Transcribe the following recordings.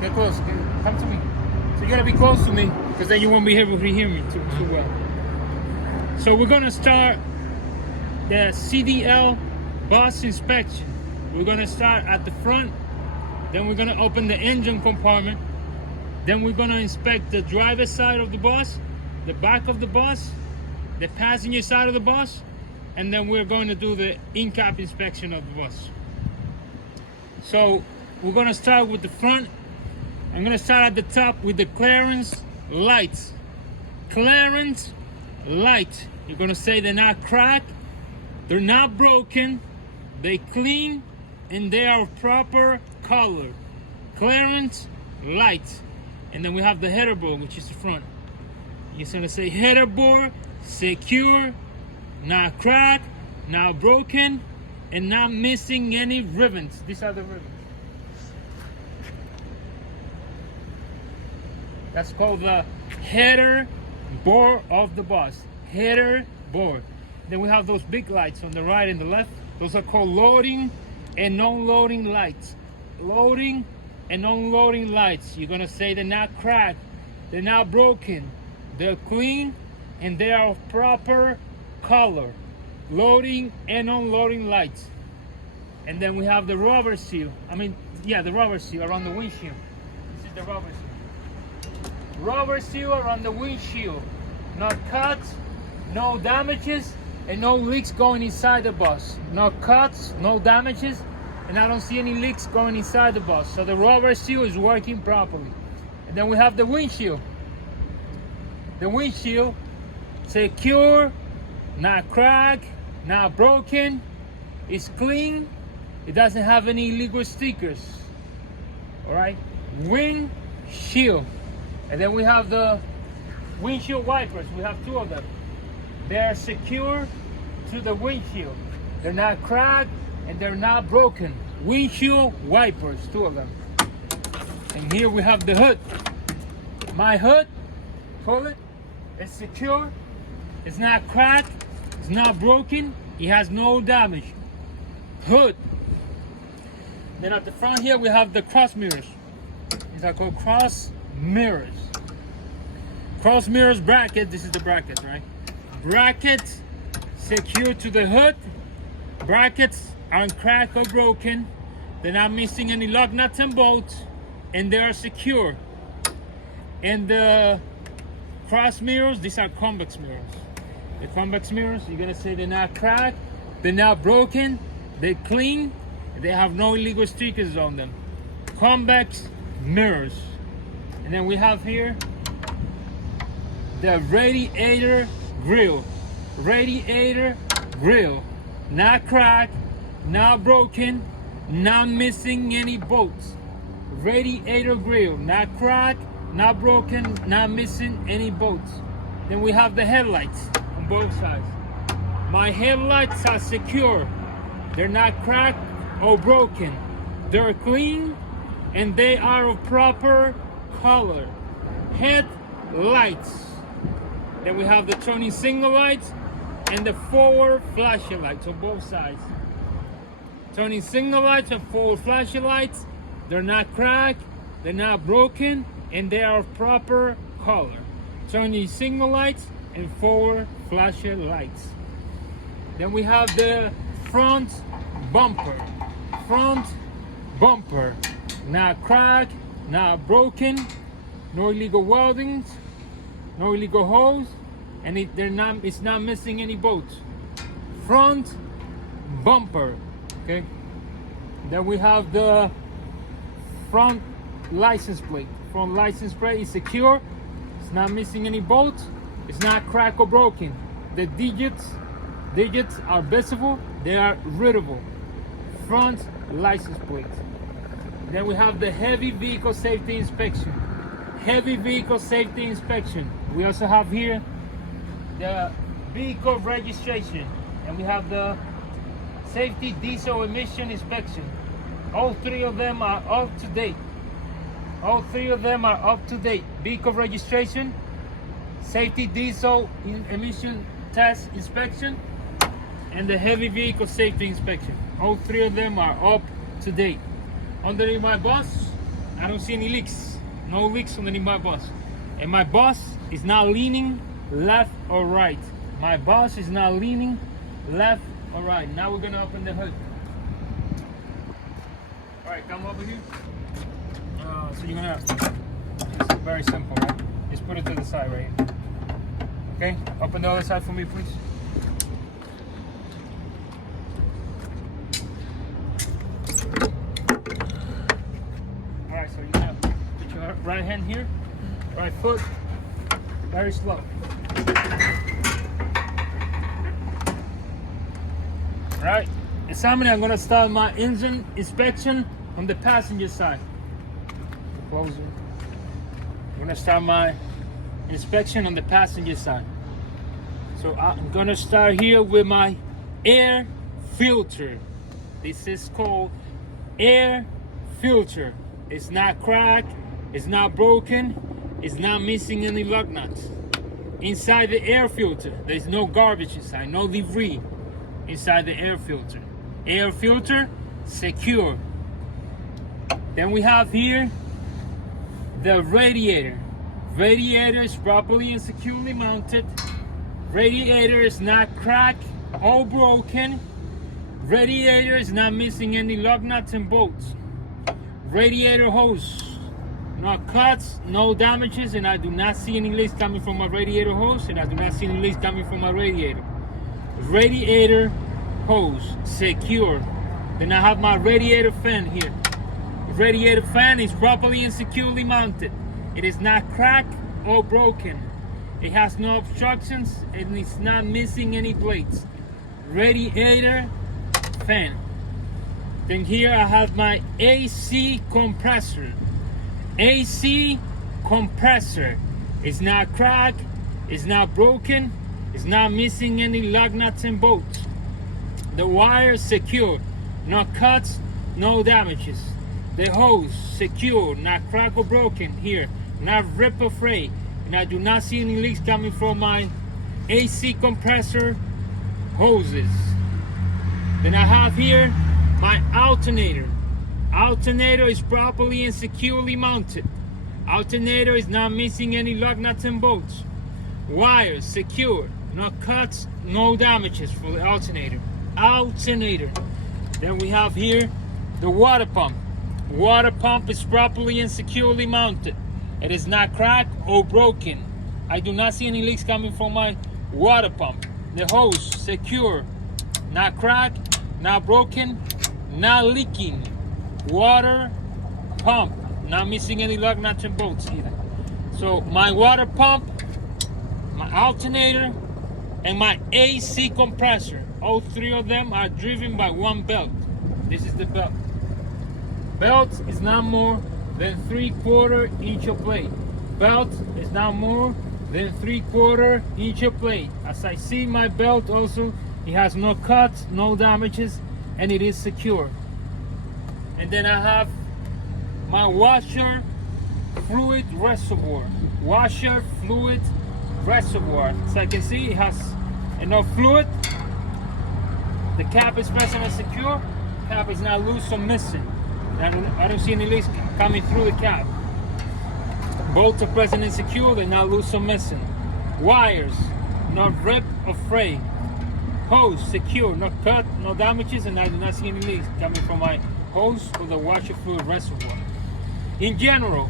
Get close. Come to me. So you gotta be close to me, because then you won't be able to hear me too well. So we're gonna start the CDL bus inspection. We're gonna start at the front, then we're gonna open the engine compartment, then we're gonna inspect the driver's side of the bus, the back of the bus, the passenger side of the bus, and then we're going to do the in-cab inspection of the bus. So we're gonna start with the front. I'm gonna start at the top with the clearance lights. Clearance light. You're gonna say they're not cracked, they're not broken, they clean, and they are proper color. Clearance light. And then we have the header board, which is the front. You're just gonna say header board, secure, not cracked, not broken, and not missing any ribbons. These are the ribbons. That's called the header board of the bus. Header board. Then we have those big lights on the right and the left. Those are called loading and unloading lights. Loading and unloading lights. You're gonna say they're not cracked, they're not broken, they're clean, and they are of proper color. Loading and unloading lights. And then we have the rubber seal. The rubber seal around the windshield. This is the rubber seal. Rubber seal around the windshield. No cuts, no damages, and no leaks going inside the bus. No cuts, no damages, and I don't see any leaks going inside the bus. So the rubber seal is working properly. And then we have the windshield. The windshield, secure, not cracked, not broken, it's clean, it doesn't have any illegal stickers. Alright? Windshield. And then we have the windshield wipers. We have two of them. They are secure to the windshield. They're not cracked and they're not broken. Windshield wipers, two of them. And here we have the hood. My hood, pull it, it's secure, it's not cracked, it's not broken, it has no damage. Hood. Then at the front here we have the cross mirrors. These are called cross mirrors. Cross mirrors bracket, this is the bracket, right? Brackets secure to the hood. Brackets aren't cracked or broken. They're not missing any lug nuts and bolts, and they are secure. And the cross mirrors, these are convex mirrors. The convex mirrors, you're gonna say they're not cracked, they're not broken, they're clean, they have no illegal stickers on them. Convex mirrors. And then we have here the Radiator Grille. Radiator Grille. Not cracked, not broken, not missing any bolts. Radiator Grille. Not cracked, not broken, not missing any bolts. Then we have the headlights on both sides. My headlights are secure. They're not cracked or broken. They're clean and they are of proper color. Headlights. Then we have the turning signal lights and the forward flashing lights on both sides. Turning signal lights and forward flashing lights. They're not cracked, they're not broken, and they are of proper color. Turning signal lights and forward flashing lights. Then we have the front bumper. Front bumper. Not cracked, not broken, no illegal weldings, no illegal holes, and it's not missing any bolts. Front bumper. Okay. Then we have the front license plate. Front license plate is secure. It's not missing any bolts. It's not cracked or broken. The digits are visible. They are readable. Front license plate. Then we have the heavy vehicle safety inspection. Heavy vehicle safety inspection. We also have here the vehicle registration, and we have the safety diesel emission inspection. All three of them are up to date. All three of them are up to date. Vehicle registration, safety diesel emission test inspection, and the heavy vehicle safety inspection. All three of them are up to date. Underneath my bus, I don't see any leaks. No leaks underneath my bus. And my bus is not leaning left or right. My bus is not leaning left or right. Now we're gonna open the hood. All right, come over here. So you're gonna, it's very simple, right? Just put it to the side right here. Okay, open the other side for me, please. All right, so you're gonna put your right hand here, right foot, very slow. All right, examining, I'm gonna start my engine inspection on the passenger side. Close it. I'm gonna start my inspection on the passenger side. So I'm gonna start here with my air filter. This is called air filter. It's not cracked, it's not broken, it's not missing any lug nuts. Inside the air filter, there's no garbage inside, no debris inside the air filter. Air filter, secure. Then we have here the radiator. Radiator is properly and securely mounted. Radiator is not cracked or broken. Radiator is not missing any lug nuts and bolts. Radiator hose, no cuts, no damages, and I do not see any leaks coming from my radiator hose, and I do not see any leaks coming from my radiator. Radiator hose, secure. Then I have my radiator fan here. Radiator fan is properly and securely mounted. It is not cracked or broken. It has no obstructions and it's not missing any plates. Radiator fan. Then here I have my AC compressor. AC compressor. It's not cracked, it's not broken, it's not missing any lug nuts and bolts. The wire secure, no cuts, no damages. The hose secure, not cracked or broken here, not rip or fray. And I do not see any leaks coming from my AC compressor hoses. Then I have here my alternator. Alternator is properly and securely mounted. Alternator is not missing any lug nuts and bolts. Wires secure, no cuts, no damages for the alternator. Alternator. Then we have here the water pump. Water pump is properly and securely mounted. It is not cracked or broken. I do not see any leaks coming from my water pump. The hose secure, not cracked, not broken, not leaking. Water pump, not missing any lug nuts and bolts either. So my water pump, my alternator, and my AC compressor, all three of them are driven by one belt. This is the belt. Belt is not more than 3/4 inch of plate. Belt is not more than 3/4 inch of plate. As I see my belt also, it has no cuts, no damages, and it is secure. And then I have my washer fluid reservoir. Washer fluid reservoir. As I can see, it has enough fluid. The cap is present and secure. Cap is not loose or missing. I don't see any leaks coming through the cap. Bolts are present and secure, they're not loose or missing. Wires, not rip or fray. Hose, secure, not cut, no damages, and I do not see any leaks coming from my hose or the washer fluid reservoir. In general,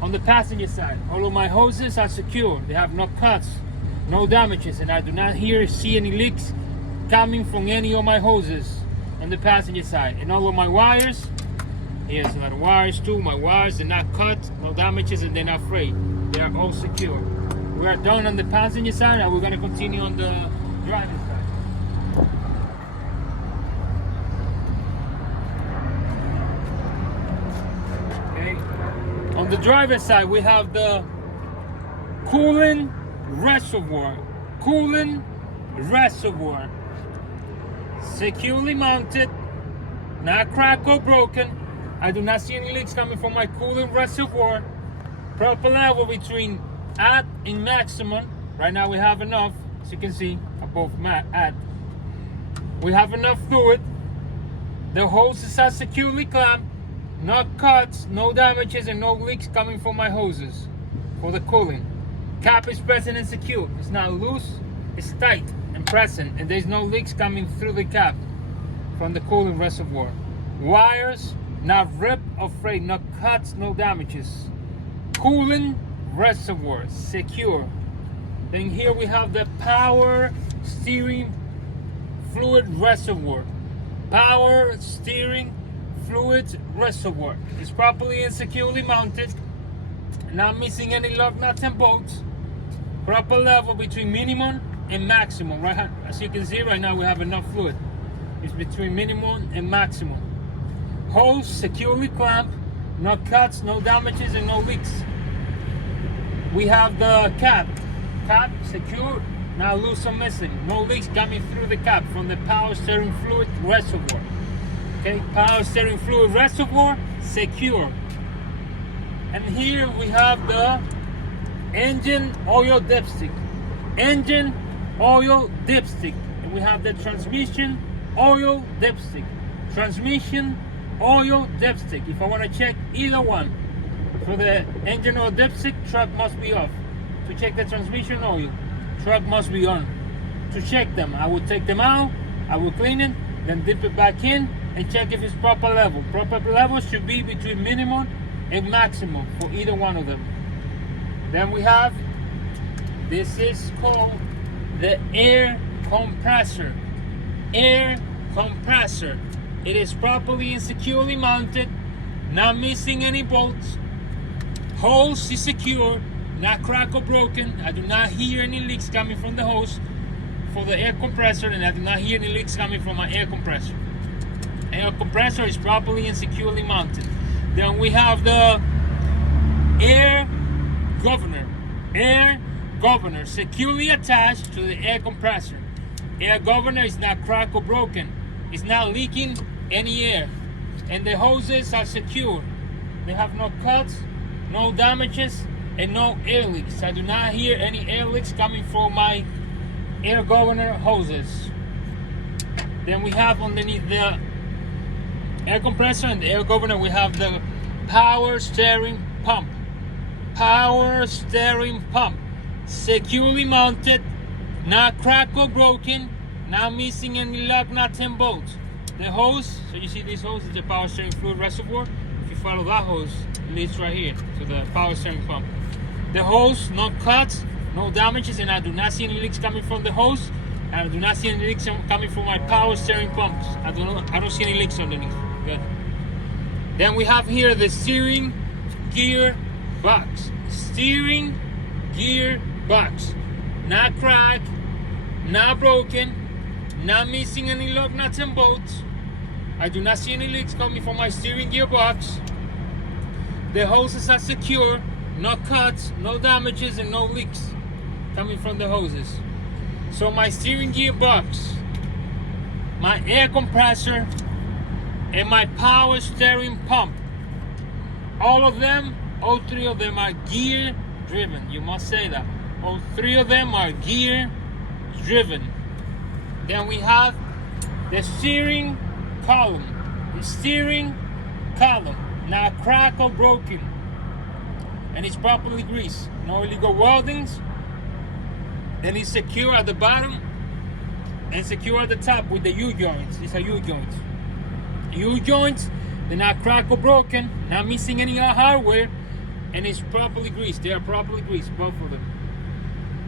on the passenger side, all of my hoses are secure. They have no cuts, no damages, and I do not see any leaks coming from any of my hoses on the passenger side. And all of my wires, here's a lot of wires too. My wires are not cut, no damages, and they're not frayed. They are all secure. We are done on the passenger side, and we're going to continue on the driver's side. Okay. On the driver's side, we have the coolant reservoir. Coolant reservoir. Securely mounted, not cracked or broken. I do not see any leaks coming from my coolant reservoir. Proper level between at and maximum. Right now we have enough, as you can see, above at. We have enough fluid. The hoses are securely clamped. no cuts, no damages, and no leaks coming from my hoses for the cooling. Cap is present and secure. It's not loose, it's tight and present, and there's no leaks coming through the cap from the cooling reservoir. Wires not ripped or frayed, no cuts, no damages. Cooling reservoir secure. Then here we have the power steering fluid reservoir. Power steering fluid reservoir is properly and securely mounted, not missing any lug nuts and bolts. Proper level between minimum and maximum. Right, as you can see right now, we have enough fluid. It's between minimum and maximum. Hose securely clamped, no cuts, no damages, and no leaks. We have the cap secure, not loose or missing. No leaks coming through the cap from the power steering fluid reservoir. Okay, power steering fluid reservoir secure. And here we have the engine oil dipstick. Engine oil dipstick. And we have the transmission oil dipstick. Transmission oil dipstick. If I want to check either one, for the engine oil dipstick, truck must be off. To check the transmission oil, truck must be on. To check them, I will take them out, I will clean it, then dip it back in and check if it's proper level. Proper level should be between minimum and maximum for either one of them. Then we have, this is called the air compressor. Air compressor. It is properly and securely mounted, not missing any bolts. Hose is secure, not cracked or broken. I do not hear any leaks coming from the hose for the air compressor, and I do not hear any leaks coming from my air compressor. Air compressor is properly and securely mounted. Then we have the air governor. Air governor securely attached to the air compressor. Air governor is not cracked or broken. It's not leaking any air. And the hoses are secure. They have no cuts, no damages, and no air leaks. I do not hear any air leaks coming from my air governor hoses. Then we have underneath the air compressor and the air governor, we have the power steering pump. Power steering pump. Securely mounted, not cracked or broken, not missing any lug nuts and bolts. The hose, so you see this hose is the power steering fluid reservoir. If you follow that hose, it leads right here to the power steering pump. The hose, no cuts, no damages, and I do not see any leaks coming from the hose. And I do not see any leaks coming from my power steering pumps. I don't see any leaks underneath. Good. Then we have here the steering gear box. Steering gear box. Not cracked, not broken, not missing any lug nuts and bolts. I do not see any leaks coming from my steering gear box. The hoses are secure, no cuts, no damages, and no leaks coming from the hoses. So my steering gear box, my air compressor, and my power steering pump, all three of them are gear driven. You must say that. All three of them are gear driven. Then we have the steering column. The steering column, not cracked or broken, and it's properly greased. No illegal weldings. And it's secure at the bottom and secure at the top with the U-joints. These are U-joints. U-joints, they're not cracked or broken, not missing any hardware, and it's properly greased. They are properly greased, both of them.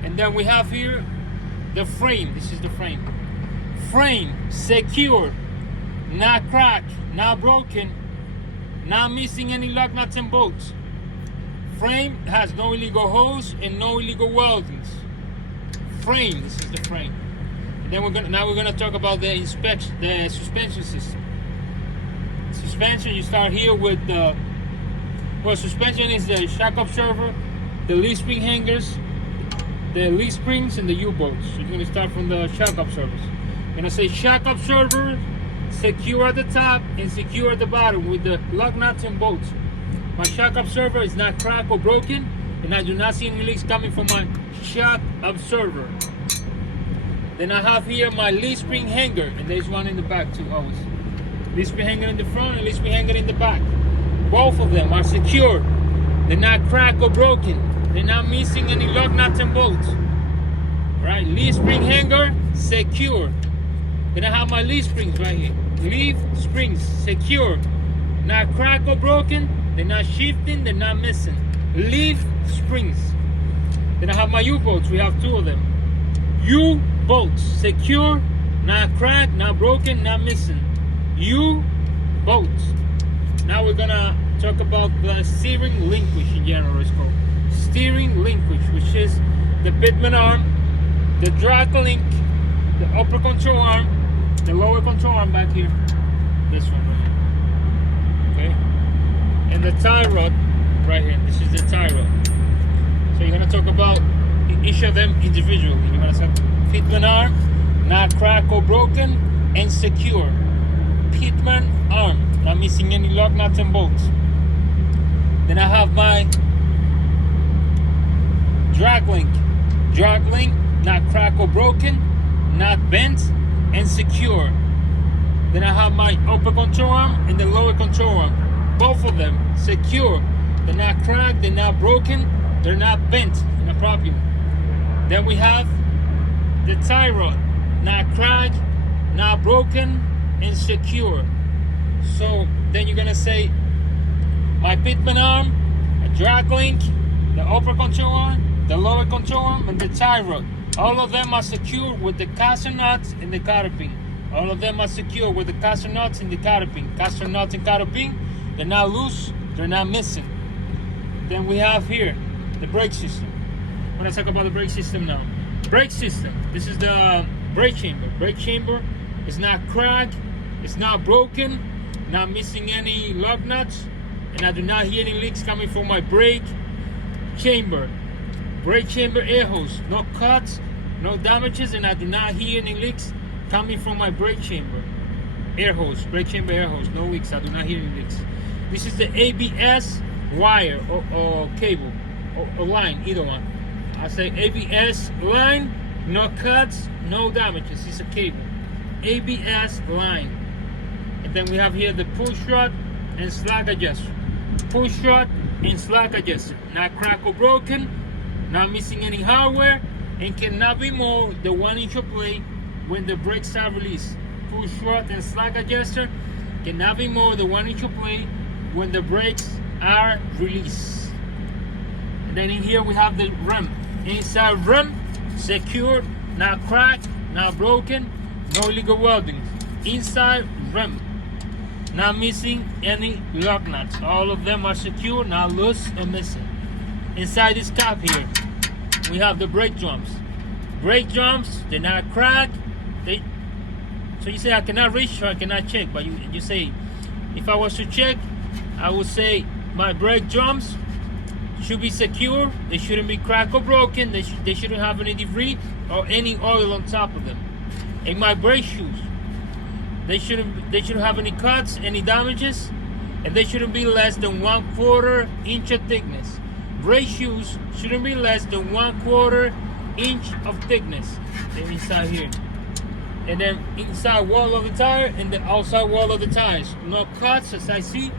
And then we have here the frame. This is the frame. Frame secure, not cracked, not broken, not missing any lug nuts and bolts. Frame has no illegal hose and no illegal weldings. Frame, this is the frame. And then we're gonna talk about the suspension system. Suspension, you start here with the suspension is the shock absorber, the leaf spring hangers, the leaf springs, and the U-bolts. So you're gonna start from the shock absorbers. I'm gonna say shock absorber, secure at the top and secure at the bottom with the lug nuts and bolts. My shock absorber is not cracked or broken, and I do not see any leaks coming from my shock absorber. Then I have here my leaf spring hanger, and there's one in the back too always. Leaf spring hanger in the front and leaf spring hanger in the back. Both of them are secure. They're not cracked or broken. They're not missing any lug nuts and bolts. Right? Leaf spring hanger, secure. Then I have my leaf springs right here. Leaf springs, secure. Not cracked or broken. They're not shifting. They're not missing. Leaf springs. Then I have my U-bolts. We have 2 of them. U-bolts, secure, not cracked, not broken, not missing. U-bolts. Now we're gonna talk about the steering linkage in general. It's called steering linkage, which is the pitman arm, the drag link, the upper control arm, the lower control arm back here. This one right here. Okay? And the tie rod right here. This is the tie rod. So you're gonna talk about each of them individually. You're gonna say pitman arm, not cracked or broken, and secure. Pitman arm, not missing any lug nuts and bolts. Then I have my drag link. Drag link, not cracked or broken, not bent, and secure. Then I have my upper control arm and the lower control arm. Both of them secure. They're not cracked, they're not broken, they're not bent inappropriately. Then we have the tie rod, not cracked, not broken, and secure. So then you're gonna say my pitman arm, a drag link, the upper control arm, the lower control arm, and the tie rod. All of them are secure with the caster nuts and the cotter pin. All of them are secure with the caster nuts and the cotter pin. Caster nuts and cotter pin, they're not loose, they're not missing. Then we have here the brake system. I'm gonna talk about the brake system now. Brake system. This is the brake chamber. Brake chamber is not cracked, it's not broken, not missing any lug nuts, and I do not hear any leaks coming from my brake chamber. Brake chamber air hose, no cuts, no damages, and I do not hear any leaks coming from my brake chamber. Air hose, brake chamber air hose, no leaks, I do not hear any leaks. This is the ABS wire or cable or line, either one. I say ABS line, no cuts, no damages, it's a cable. ABS line. And then we have here the push rod and slack adjuster. Push rod and slack adjuster, not cracked or broken, not missing any hardware, and cannot be more than 1 inch of play when the brakes are released. Push rod and slack adjuster cannot be more than 1 inch of play when the brakes are released. And then in here we have the rim. Inside rim, secured, not cracked, not broken, no illegal welding. Inside rim, not missing any lug nuts. All of them are secure, not loose or missing. Inside this cap here, we have the brake drums. Brake drums, they're not cracked. So you say, I cannot reach or I cannot check, but you say, if I was to check, I would say my brake drums should be secure. They shouldn't be cracked or broken. They shouldn't have any debris or any oil on top of them. And my brake shoes, they shouldn't have any cuts, any damages, and they shouldn't be less than 1/4 inch of thickness. Brake shoes shouldn't be less than 1/4 inch of thickness. They're inside here. And then inside wall of the tire and the outside wall of the tires. No cuts, as I see,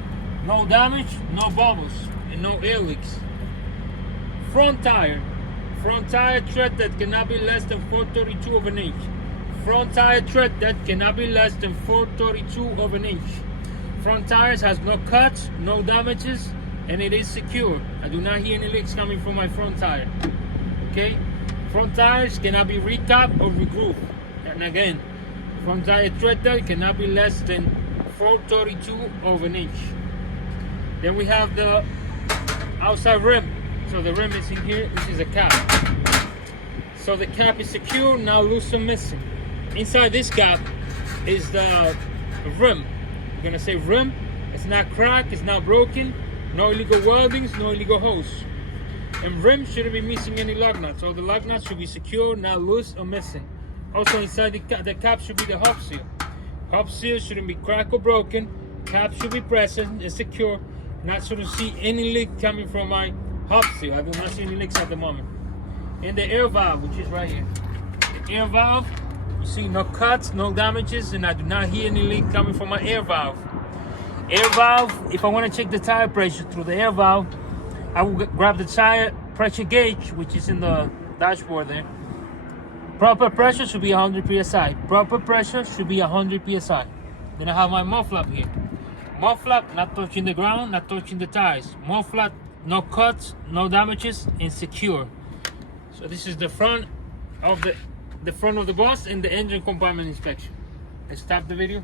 no damage, no bubbles, and no air leaks. Front tire tread that cannot be less than 4/32 of an inch. Front tire tread that cannot be less than 4/32 of an inch. Front tires has no cuts, no damages, and it is secure. I do not hear any leaks coming from my front tire. Okay? Front tires cannot be recapped or regrooved. And again, front tire tread that cannot be less than 4/32 of an inch. Then we have the outside rim. So the rim is in here. This is a cap. So the cap is secure, not loose or missing. Inside this cap is the rim. We're gonna say rim. It's not cracked, it's not broken, no illegal weldings, no illegal holes. And rim shouldn't be missing any lug nuts. So the lug nuts should be secure, not loose or missing. Also inside the cap should be the hub seal. Hub seal shouldn't be cracked or broken. Cap should be present and secure. Not shouldn't see any leak coming from my hub seal. I do not see any leaks at the moment. And the air valve, which is right here. The air valve, you see no cuts, no damages, and I do not hear any leak coming from my air valve. Air valve, if I want to check the tire pressure through the air valve, I will grab the tire pressure gauge, which is in the dashboard there. Proper pressure should be 100 psi. Proper pressure should be 100 psi. Then I have my mud flap here. Mud flap, not touching the ground, not touching the tires. Mud flap, no cuts, no damages, and secure. So this is the front of the front of the bus and the engine compartment inspection. Let's stop the video.